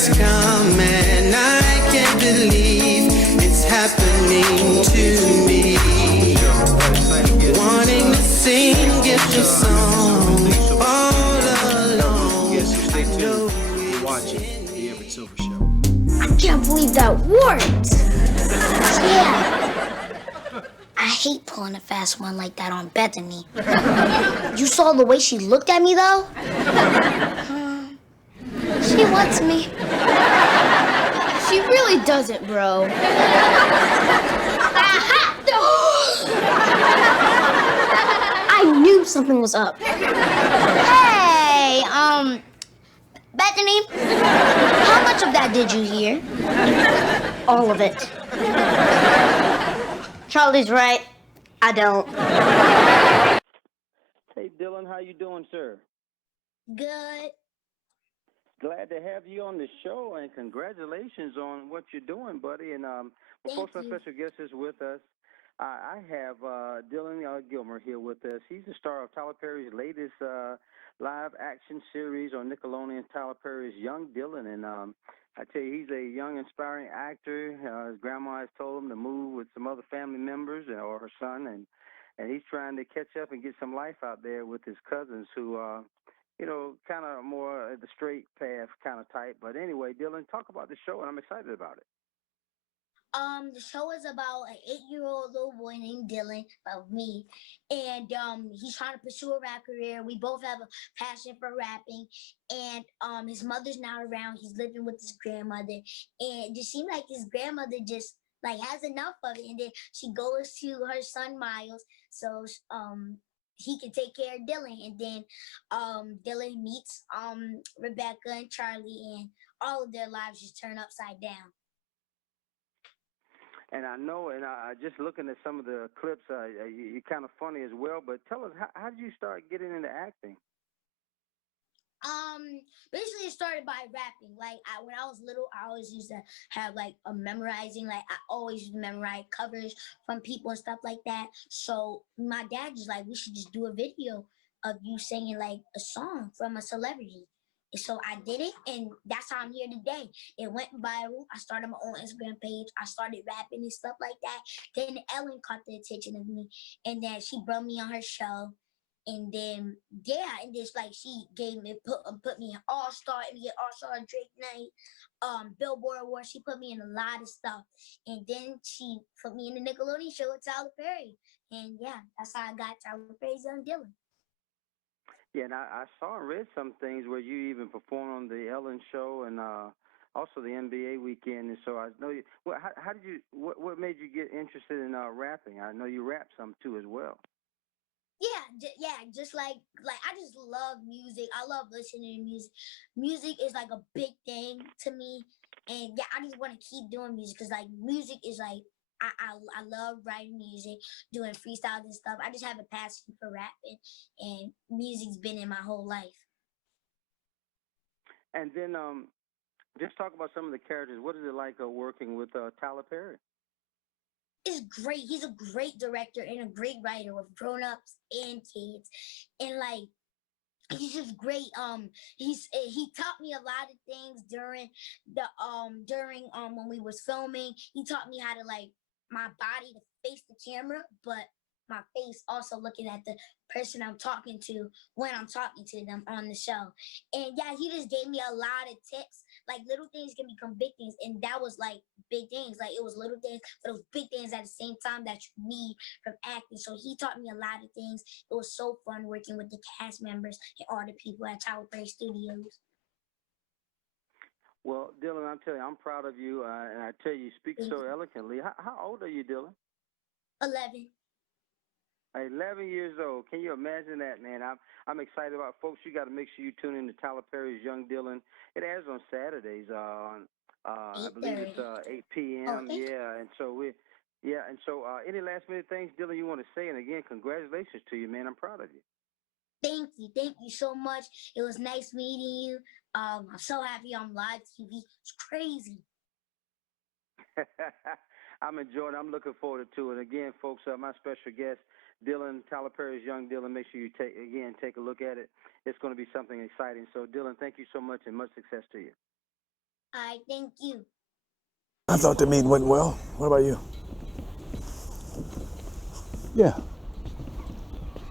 is coming. I can't believe it's happening to me. Wanting to sing, get the song all alone. Yes, so stay tuned. You're watching the Everett Silver Show. I can't believe that worked. Yeah. I hate pulling a fast one like that on Bethany. You saw the way she looked at me, though? She wants me. She really doesn't, bro. I knew something was up. Hey, Bethany, how much of that did you hear? All of it. Charlie's right. I don't. Hey, Dylan, how you doing, sir? Good. Glad to have you on the show, and congratulations on what you're doing, buddy. And before some special guest is with us, I have Dylan Gilmer here with us. He's the star of Tyler Perry's latest live action series on Nickelodeon, Tyler Perry's Young Dylan. And I tell you, he's a young, inspiring actor. His grandma has told him to move with some other family members or her son, and he's trying to catch up and get some life out there with his cousins who kind of more the straight path kind of type. But anyway, Dylan, talk about the show, and I'm excited about it. The show is about an 8-year-old little boy named Dylan, about me, and he's trying to pursue a rap career. We both have a passion for rapping, and his mother's not around. He's living with his grandmother, and it just seemed like his grandmother just like has enough of it, and then she goes to her son Miles, so he can take care of Dylan, and then Dylan meets Rebecca and Charlie, and all of their lives just turn upside down. And I know, and just looking at some of the clips, you're kind of funny as well. But tell us, how did you start getting into acting? Basically it started by rapping. Like when I was little, I always used to have like a memorizing. Like I always used to memorize covers from people and stuff like that. So my dad was like, we should just do a video of you singing like a song from a celebrity. And so I did it, and that's how I'm here today. It went viral. I started my own Instagram page. I started rapping and stuff like that. Then Ellen caught the attention of me, and then she brought me on her show. And then and just like she gave me put me in All-Star, NBA All-Star Drake Night, Billboard Award. She put me in a lot of stuff. And then she put me in the Nickelodeon show with Tyler Perry. And yeah, that's how I got Tyler Perry's Young Dylan. Yeah, and I saw and read some things where you even performed on the Ellen show and also the NBA weekend. And so I know you. Well, how did you? What made you get interested in rapping? I know you rap some too as well. Just like I just love music. I love listening to music. Music is like a big thing to me, and yeah, I just want to keep doing music because like music is like I love writing music, doing freestyles and stuff. I just have a passion for rapping, and music's been in my whole life. And then just talk about some of the characters. What is it like working with Tyler Perry? Is great. He's a great director and a great writer with grown-ups and kids. And like he's just great. He taught me a lot of things during when we was filming. He taught me how to like my body to face the camera, but my face also looking at the person I'm talking to when I'm talking to them on the show. And yeah, he just gave me a lot of tips. Like little things can become big things, and that was like big things. Like it was little things, but it was big things at the same time that you need from acting. So he taught me a lot of things. It was so fun working with the cast members and all the people at Tyler Perry Studios. Well, Dylan, I'm telling you, I'm proud of you, and I tell you, you speak so eloquently. How old are you, Dylan? 11. 11 years old. Can you imagine that, man? I'm excited about folks. You got to make sure you tune in to Tyler Perry's Young Dylan. It airs on Saturdays. I believe it's 8 p.m. Okay. Yeah, and so any last minute things, Dylan, you want to say? And again, congratulations to you, man. I'm proud of you. Thank you so much. It was nice meeting you. I'm so happy I'm live TV. It's crazy. I'm enjoying it. I'm looking forward to it. Again, folks, my special guest, Dylan, Tyler Perry's Young Dylan. Make sure you take a look at it. It's going to be something exciting. So, Dylan, thank you so much and much success to you. I thank you. I thought the meeting went well. What about you? Yeah,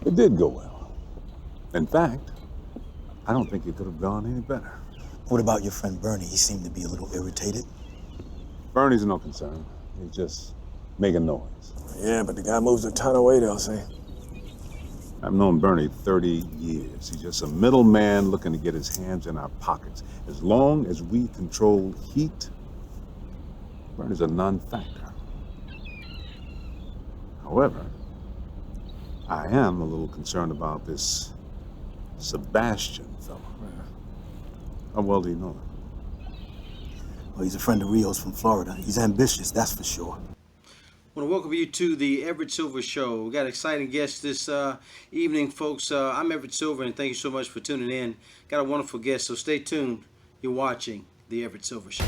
it did go well. In fact, I don't think it could have gone any better. What about your friend Bernie? He seemed to be a little irritated. Bernie's no concern. He's just making noise. Yeah, but the guy moves a ton of weight, they'll say. I've known Bernie 30 years. He's just a middleman looking to get his hands in our pockets. As long as we control heat, Bernie's a non-factor. However, I am a little concerned about this Sebastian fellow. How well do you know him? Well, he's a friend of Rio's from Florida. He's ambitious, that's for sure. I want to welcome you to the Everett Silver Show. We got exciting guests this evening, folks. I'm Everett Silver, and thank you so much for tuning in. Got a wonderful guest, so stay tuned. You're watching the Everett Silver Show.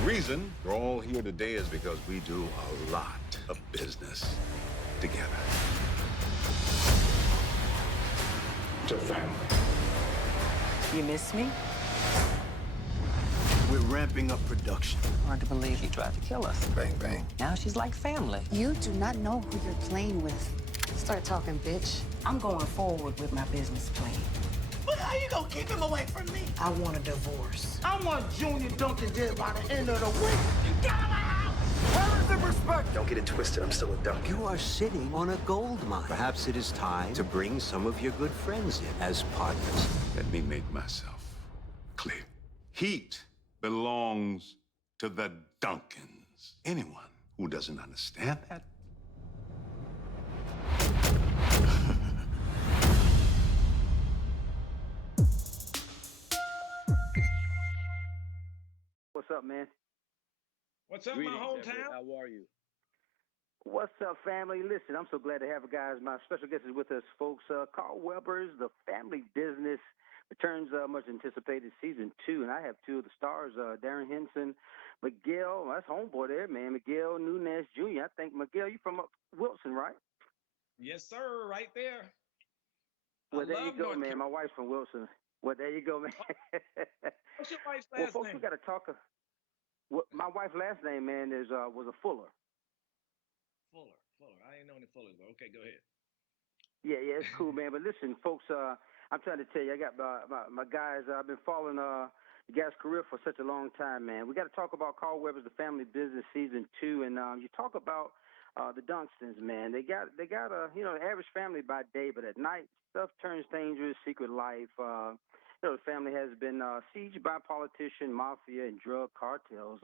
The reason we're all here today is because we do a lot of business together. It's a family. You miss me? We're ramping up production. Hard to believe she tried to kill us. Bang, bang. Now she's like family. You do not know who you're playing with. Start talking, bitch. I'm going forward with my business plan. But how you gonna keep him away from me? I want a divorce. I want Junior Duncan dead by the end of the week. You get him out! Where is the respect? Don't get it twisted, I'm still a dunk. You are sitting on a gold mine. Perhaps it is time to bring some of your good friends in as partners. Let me make myself clear. Heat belongs to the Duncans. Anyone who doesn't understand that What's up, man? What's up, Greetings, my hometown? Everett. How are you? What's up, family? Listen, I'm so glad to have you guys. My special guest is with us, folks. Carl Weber's The Family Business returns much anticipated season 2, and I have two of the stars, Darrin Henson, Miguel. That's homeboy there, man. Miguel Nunez Jr. I think Miguel, you from Wilson, right? Yes, sir, right there. Well, there you go, man. My wife's from Wilson. Well, there you go, man. What's your wife's Well, last folks, name? we got to talk. My wife's last name, man, was a Fuller. Fuller. I ain't know any Fullers, but okay, go ahead. Yeah, it's cool, man. But listen, folks, I'm trying to tell you, I got my guys. I've been following the guy's career for such a long time, man. We got to talk about Carl Weber's The Family Business season 2, and you talk about the Dunstons, man. They got a average family by day, but at night stuff turns dangerous. Secret life. The family has been sieged by politician, mafia, and drug cartels.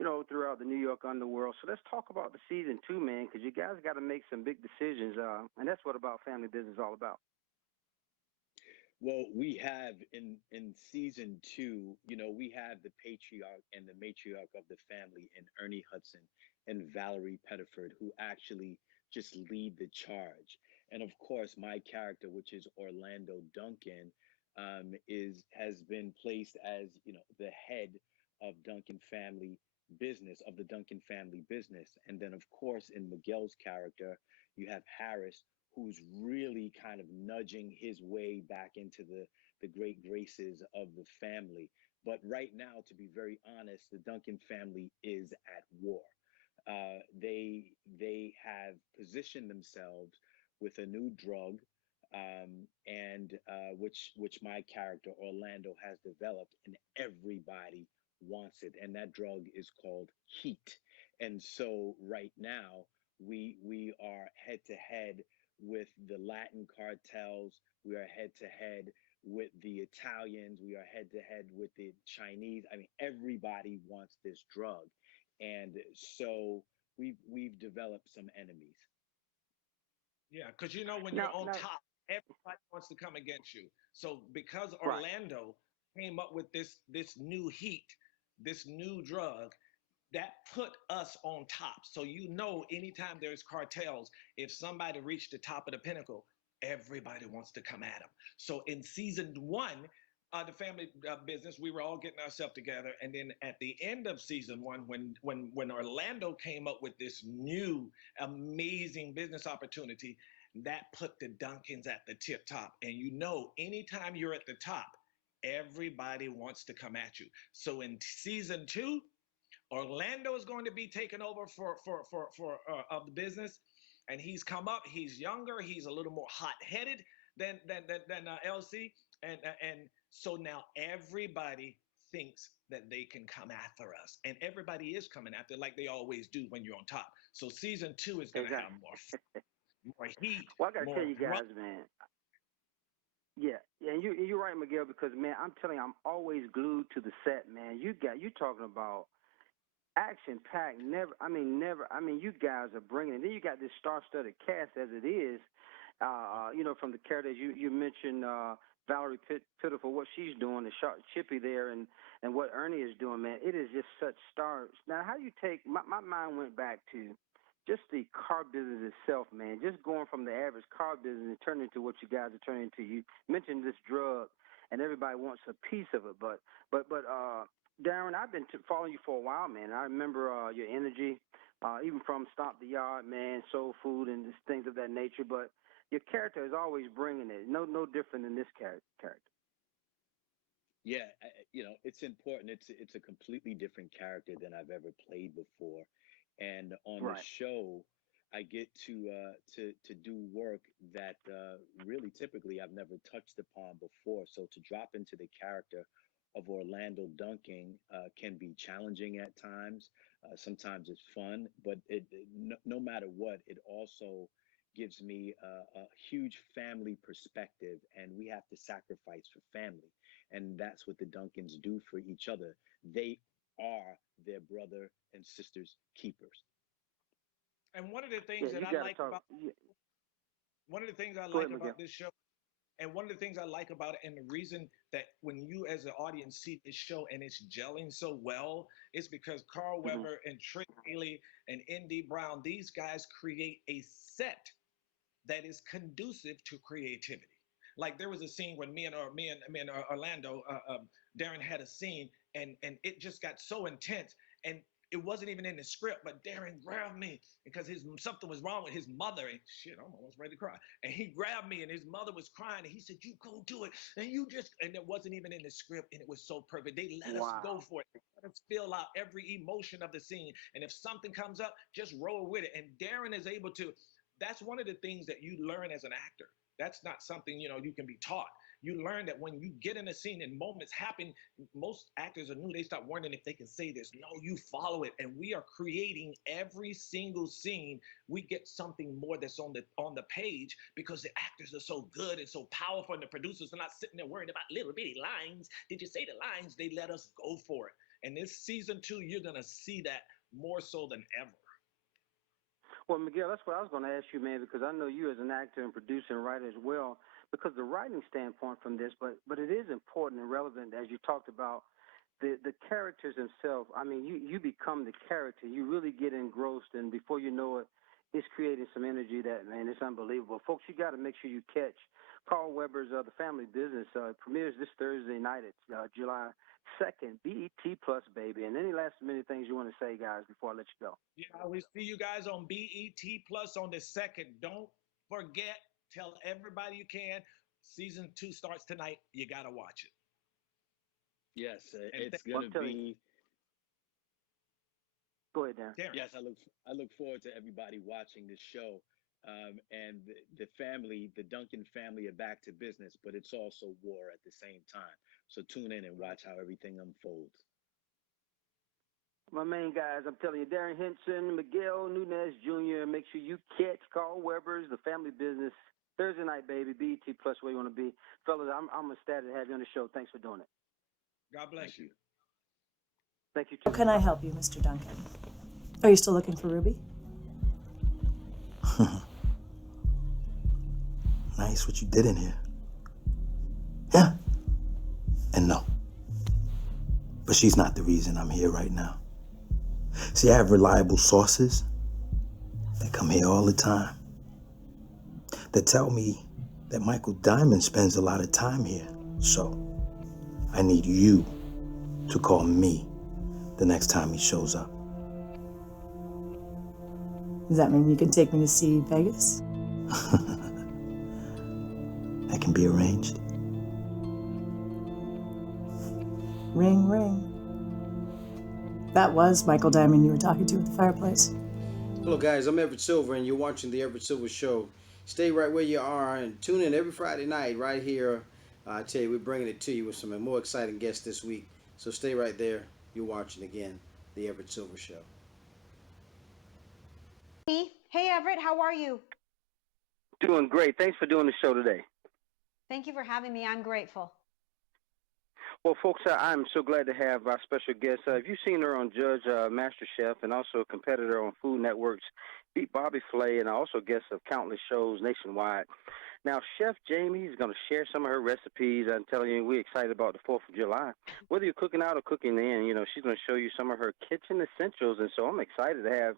Throughout the New York underworld. So let's talk about the season 2, man, because you guys got to make some big decisions, and that's what About Family Business is all about. Well, we have in season 2, we have the patriarch and the matriarch of the family, and Ernie Hudson and Valerie Pettiford, who actually just lead the charge. And of course, my character, which is Orlando Duncan, has been placed as the head of the Duncan family business. And then, of course, in Miguel's character, you have Harris, who's really kind of nudging his way back into the great graces of the family. But right now, to be very honest, the Duncan family is at war. They have positioned themselves with a new drug, and which my character Orlando has developed, and everybody wants it, and that drug is called heat. And so right now we are head to head with the Latin cartels. We are head to head with the Italians. We are head to head with the Chinese. I mean, everybody wants this drug, and so we've developed some enemies. Yeah, because when you're on top, everybody wants to come against you. So because Orlando came up with this new heat, this new drug, that put us on top. So anytime there's cartels, if somebody reached the top of the pinnacle, everybody wants to come at them. So in season 1, the family business, we were all getting ourselves together, and then at the end of season 1, when Orlando came up with this new amazing business opportunity, that put the Duncans at the tip top. And anytime you're at the top, everybody wants to come at you. So in season 2, Orlando is going to be taken over for of the business, and he's come up. He's younger. He's a little more hot-headed than LC, and so now everybody thinks that they can come after us, and everybody is coming after like they always do when you're on top. So season 2 is going to have more heat. Well, I gotta more tell you guys, man. Yeah, and you're right, Miguel, because man, I'm telling you, I'm always glued to the set, man. You talking about action packed. Never. I mean, you guys are bringing it. Then you got this star-studded cast as it is. From the characters you mentioned, Valerie Pitiful, what she's doing, the sharp Chippy there, and what Ernie is doing, man. It is just such stars. Now, how you take my mind went back to just the car business itself, man. Just going from the average car business and turning into what you guys are turning into. You mentioned this drug, and everybody wants a piece of it, but Darrin, I've been following you for a while, man. I remember your energy, even from Stomp the Yard, man, Soul Food, and just things of that nature. But your character is always bringing it. No different than this character. Yeah, it's important. It's a completely different character than I've ever played before, and on the show, I get to do work that really typically I've never touched upon before. So to drop into the character of Orlando Duncan can be challenging at times. Sometimes it's fun, but no matter what, it also gives me a huge family perspective, and we have to sacrifice for family. And that's what the Duncans do for each other. They are their brother and sister's keepers. And one of the things that I like about this show, and one of the things I like about it, and the reason that when you as an audience see this show and it's gelling so well, is because Carl Weber and Trick Haley and Indy Brown, these guys create a set that is conducive to creativity. Like there was a scene when me and Orlando, Darrin had a scene, and it just got so intense, and it wasn't even in the script, but Darrin grabbed me because something was wrong with his mother, and shit, I'm almost ready to cry. And he grabbed me, and his mother was crying, and he said, "You go do it," and it wasn't even in the script, and it was so perfect. They let us go for it. They let us feel out every emotion of the scene, and if something comes up, just roll with it. And Darrin is able to. That's one of the things that you learn as an actor. That's not something, you can be taught. You learn that when you get in a scene and moments happen, most actors are new. They start wondering if they can say this. No, you follow it. And we are creating every single scene. We get something more that's on the page because the actors are so good and so powerful, and the producers are not sitting there worrying about little bitty lines. Did you say the lines? They let us go for it. And this season 2, you're going to see that more so than ever. Well, Miguel, that's what I was going to ask you, man, because I know you as an actor and producer and writer as well, because the writing standpoint from this, but it is important and relevant, as you talked about, the characters themselves. I mean, you become the character. You really get engrossed, and before you know it, it's creating some energy that, man, it's unbelievable. Folks, you got to make sure you catch Carl Weber's The Family Business. Premieres this Thursday night at July 2nd, BET Plus, baby. And any last minute things you want to say, guys, before I let you go? Yeah, we see you guys on BET Plus on the 2nd. Don't forget, tell everybody you can. Season 2 starts tonight. You got to watch it. Yes, it's going to be. Go ahead, Darrin. Yes, I look forward to everybody watching this show. And the family, the Duncan family, are back to business, but it's also war at the same time. So tune in and watch how everything unfolds. My main guys, I'm telling you, Darrin Henson, Miguel Nunez Jr., make sure you catch Carl Weber's The Family Business Thursday night, baby. BET Plus, where you want to be. Fellas, I'm ecstatic to have you on the show. Thanks for doing it. God bless you. Thank you. How can I help you, Mr. Duncan? Are you still looking for Ruby? Nice what you did in here. Yeah. And no. But she's not the reason I'm here right now. See, I have reliable sources that come here all the time that tell me that Michael Diamond spends a lot of time here. So I need you to call me the next time he shows up. Does that mean you can take me to see Vegas? That can be arranged. Ring, ring. That was Michael Diamond you were talking to at the fireplace. Hello, guys. I'm Everett Silver, and you're watching the Everett Silver Show. Stay right where you are and tune in every Friday night right here. I tell you, we're bringing it to you with some more exciting guests this week. So stay right there. You're watching again the Everett Silver Show. Hey, Everett, how are you? Doing great. Thanks for doing the show today. Thank you for having me. I'm grateful. Well, folks, I'm so glad to have our special guest. Have you seen her on Judge Master Chef and also a competitor on Food Network's Beat Bobby Flay and also guest of countless shows nationwide. Now, Chef Jamie is going to share some of her recipes. I'm telling you, we're excited about the 4th of July. Whether you're cooking out or cooking in, she's going to show you some of her kitchen essentials. And so I'm excited to have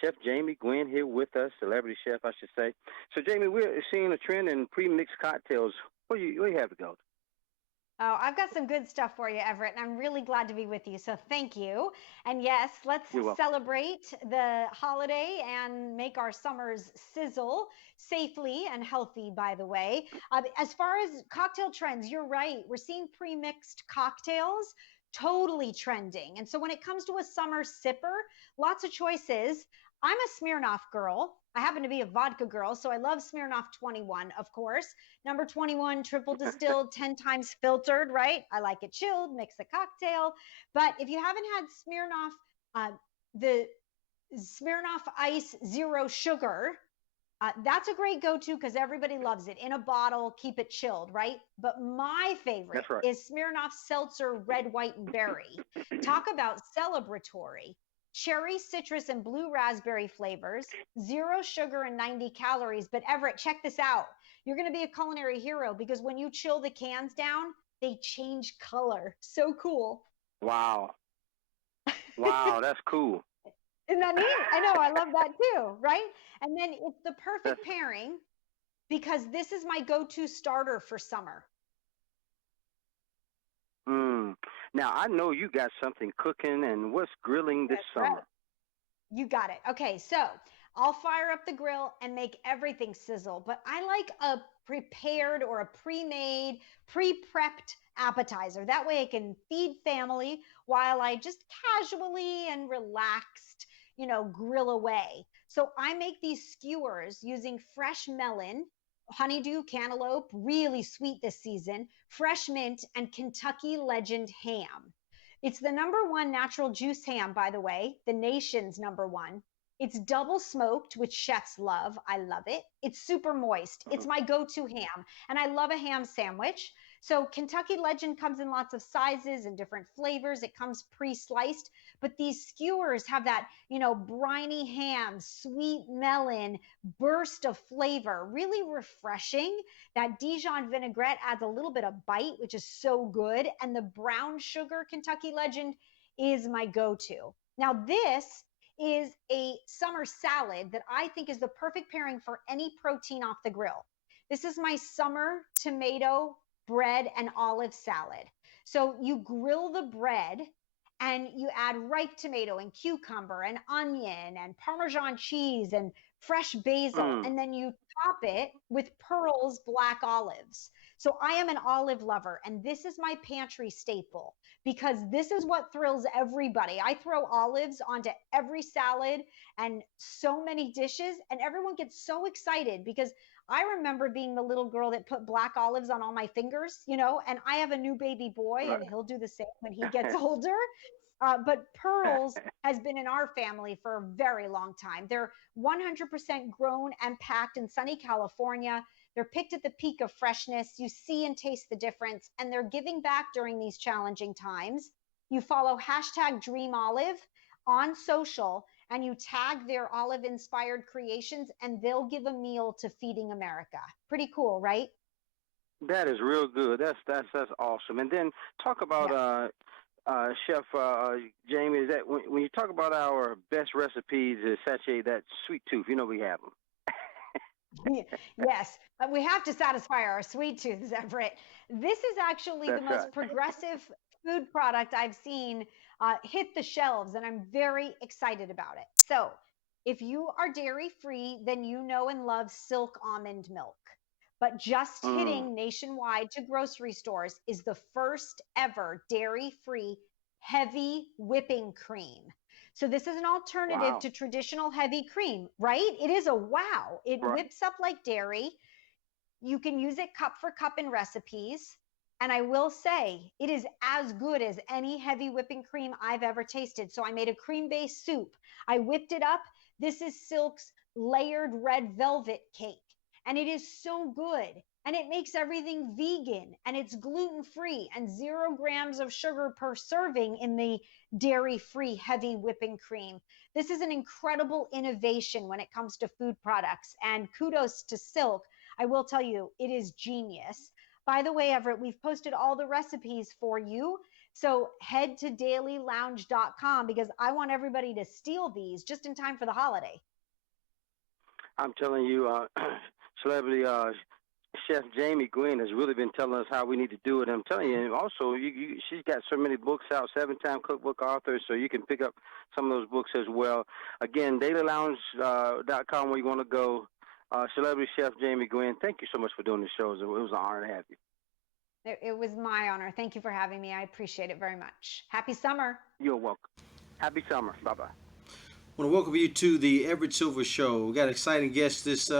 Chef Jamie Gwen here with us, celebrity chef, I should say. So, Jamie, we're seeing a trend in pre-mixed cocktails. What do you have to go? Oh, I've got some good stuff for you, Everett, and I'm really glad to be with you. So thank you. And yes, let's celebrate the holiday and make our summers sizzle safely and healthy, by the way. As far as cocktail trends, you're right. We're seeing pre-mixed cocktails totally trending. And so when it comes to a summer sipper, lots of choices. I'm a Smirnoff girl. I happen to be a vodka girl, so I love Smirnoff 21, of course. Number 21, triple distilled, 10 times filtered, right? I like it chilled, mix the cocktail. But if you haven't had Smirnoff, the Smirnoff Ice Zero Sugar, that's a great go-to because everybody loves it. In a bottle, keep it chilled, right? But my favorite is Smirnoff Seltzer Red, White, and Berry. Talk about celebratory. Cherry, citrus, and blue raspberry flavors, 0 sugar and 90 calories. But Everett, check this out. You're going to be a culinary hero because when you chill the cans down, they change color. So cool. Wow. Wow, that's cool. Isn't that neat? I know, I love that too, right? And then it's the perfect pairing because this is my go-to starter for summer. Now, I know you got something cooking, and what's grilling this summer? Right. You got it. Okay, so I'll fire up the grill and make everything sizzle, but I like a prepared or a pre-made, pre-prepped appetizer. That way I can feed family while I just casually and relaxed, grill away. So I make these skewers using fresh melon, honeydew cantaloupe, really sweet this season, fresh mint, and Kentucky Legend ham. It's the #1 natural juice ham, by the way, the nation's #1. It's double smoked, which chefs love. I love it. It's super moist. It's my go-to ham. And I love a ham sandwich. So Kentucky Legend comes in lots of sizes and different flavors. It comes pre-sliced. But these skewers have that, briny ham, sweet melon, burst of flavor, really refreshing. That Dijon vinaigrette adds a little bit of bite, which is so good. And the brown sugar Kentucky Legend is my go-to. Now this is a summer salad that I think is the perfect pairing for any protein off the grill. This is my summer tomato, bread, and olive salad. So you grill the bread and you add ripe tomato and cucumber and onion and Parmesan cheese and fresh basil. And then you top it with Pearl's black olives. So I am an olive lover, and this is my pantry staple because this is what thrills everybody. I throw olives onto every salad and so many dishes, and everyone gets so excited because I remember being the little girl that put black olives on all my fingers, and I have a new baby boy and he'll do the same when he gets older. But Pearls has been in our family for a very long time. They're 100% grown and packed in sunny California. They're picked at the peak of freshness. You see and taste the difference, and they're giving back during these challenging times. You follow #DreamOlive on social, and you tag their olive-inspired creations, and they'll give a meal to Feeding America. Pretty cool, right? That is real good. That's awesome. And then talk about Chef Jamie. Is that when you talk about our best recipes to satiate that sweet tooth? We have them. Yes, we have to satisfy our sweet tooths, Everett. This is actually the most progressive food product I've seen hit the shelves, and I'm very excited about it. So if you are dairy free, then you know and love Silk almond milk. but just hitting nationwide to grocery stores is the first ever dairy-free heavy whipping cream. So this is an alternative to traditional heavy cream, right? It is a wow. It whips up like dairy. You can use it cup for cup in recipes. And I will say, it is as good as any heavy whipping cream I've ever tasted. So I made a cream-based soup. I whipped it up. This is Silk's layered red velvet cake. And it is so good. And it makes everything vegan, and it's gluten-free, and 0 grams of sugar per serving in the dairy-free heavy whipping cream. This is an incredible innovation when it comes to food products, and kudos to Silk. I will tell you, it is genius. By the way, Everett, we've posted all the recipes for you. So head to dailylounge.com because I want everybody to steal these just in time for the holiday. I'm telling you, celebrity Chef Jamie Gwen has really been telling us how we need to do it. I'm telling you, and also she's got so many books out, 7-time cookbook author, so you can pick up some of those books as well. Again, dailylounge.com where you want to go. Celebrity Chef Jamie Gwen, thank you so much for doing the show. It was an honor to have you. It was my honor. Thank you for having me. I appreciate it very much. Happy summer. You're welcome. Happy summer. Bye-bye. I want to welcome you to the Everett Silver Show. We got exciting guests this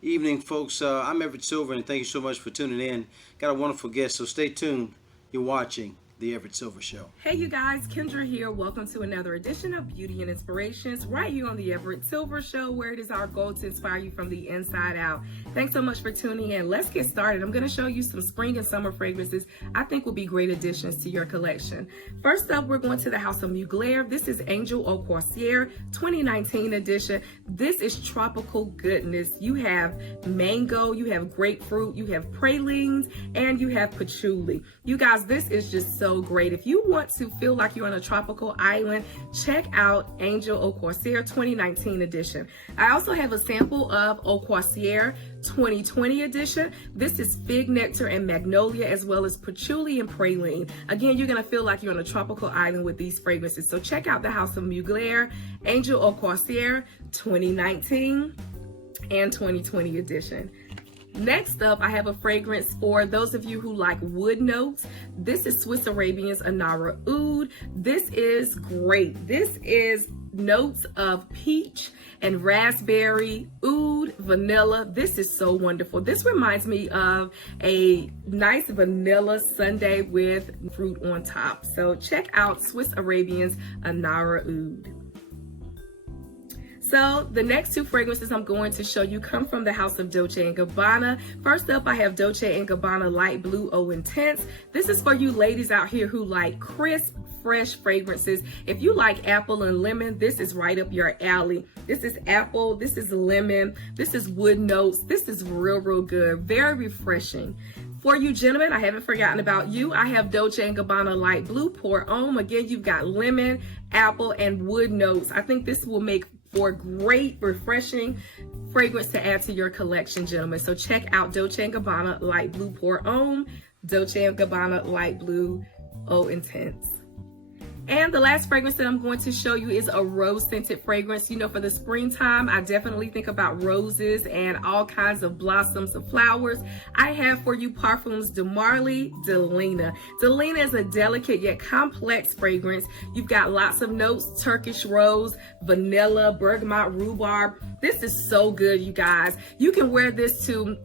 evening, folks. I'm Everett Silver, and thank you so much for tuning in. Got a wonderful guest, so stay tuned. You're watching the Everett Silver Show. Hey you guys, Kendra here. Welcome to another edition of Beauty and Inspirations right here on the Everett Silver Show, where it is our goal to inspire you from the inside out. Thanks so much for tuning in. Let's get started. I'm going to show you some spring and summer fragrances I think will be great additions to your collection. First up, we're going to the House of Mugler. This is Angel Au Corsaire 2019 edition. This is tropical goodness. You have mango, you have grapefruit, you have pralines, and you have patchouli. You guys, this is just so great. If you want to feel like you're on a tropical island, check out Angel Au Corsaire 2019 edition. I also have a sample of Au Corsaire 2020 edition. This is fig nectar and magnolia, as well as patchouli and praline. Again, you're going to feel like you're on a tropical island with these fragrances. So check out the House of Mugler, Angel Au Corsaire 2019 and 2020 edition. Next up, I have a fragrance for those of you who like wood notes. This is Swiss Arabian's Anara Oud. This is great. This is notes of peach and raspberry, oud, vanilla. This is so wonderful. This reminds me of a nice vanilla sundae with fruit on top. So check out Swiss Arabian's Anara Oud. So the next two fragrances I'm going to show you come from the House of Dolce & Gabbana. First up, I have Dolce & Gabbana Light Blue Eau Intense. This is for you ladies out here who like crisp, fresh fragrances. If you like apple and lemon, this is right up your alley. This is apple, this is lemon, this is wood notes. This is real good, very refreshing. For you gentlemen, I haven't forgotten about you. I have Dolce & Gabbana Light Blue Pour Homme. Again, you've got lemon, apple, and wood notes. I think this will make for great, refreshing fragrance to add to your collection, gentlemen. So check out Dolce & Gabbana Light Blue Pour Homme, Dolce & Gabbana Light Blue Eau Intense. And the last fragrance that I'm going to show you is a rose-scented fragrance. You know, for the springtime, I definitely think about roses and all kinds of blossoms of flowers. I have for you Parfums de Marly Delina. Delina is a delicate yet complex fragrance. You've got lots of notes: Turkish rose, vanilla, bergamot, rhubarb. This is so good, you guys. You can wear this to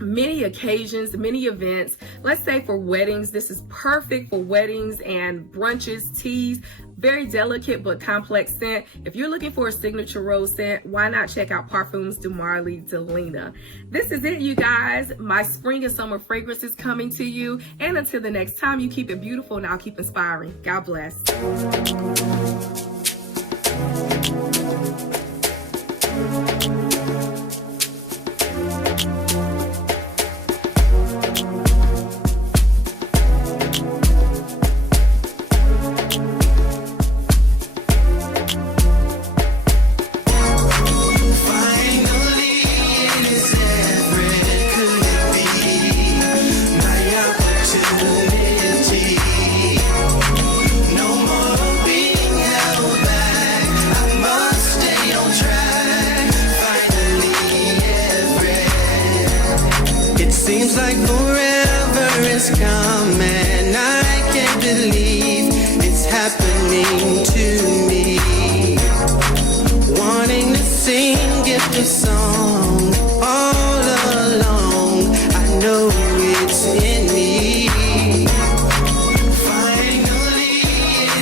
many occasions, many events. Let's say for weddings, this is perfect for weddings and brunches, teas. Very delicate but complex scent. If you're looking for a signature rose scent, why not check out Parfums de Marly Delina. This is it, you guys. My spring and summer fragrance is coming to you. And until the next time, you keep it beautiful and I'll keep inspiring. God bless. No more being held Seems like forever is coming. I can't believe it's happening to me. Wanting to sing it a song all along. I know it's in me. Finally,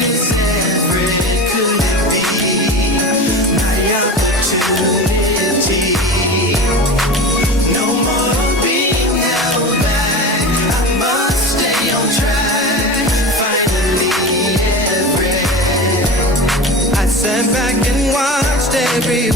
it's Everett. Could it be my opportunity? No more being held back. I must stay on track. Finally, Everett. I sat back and watched every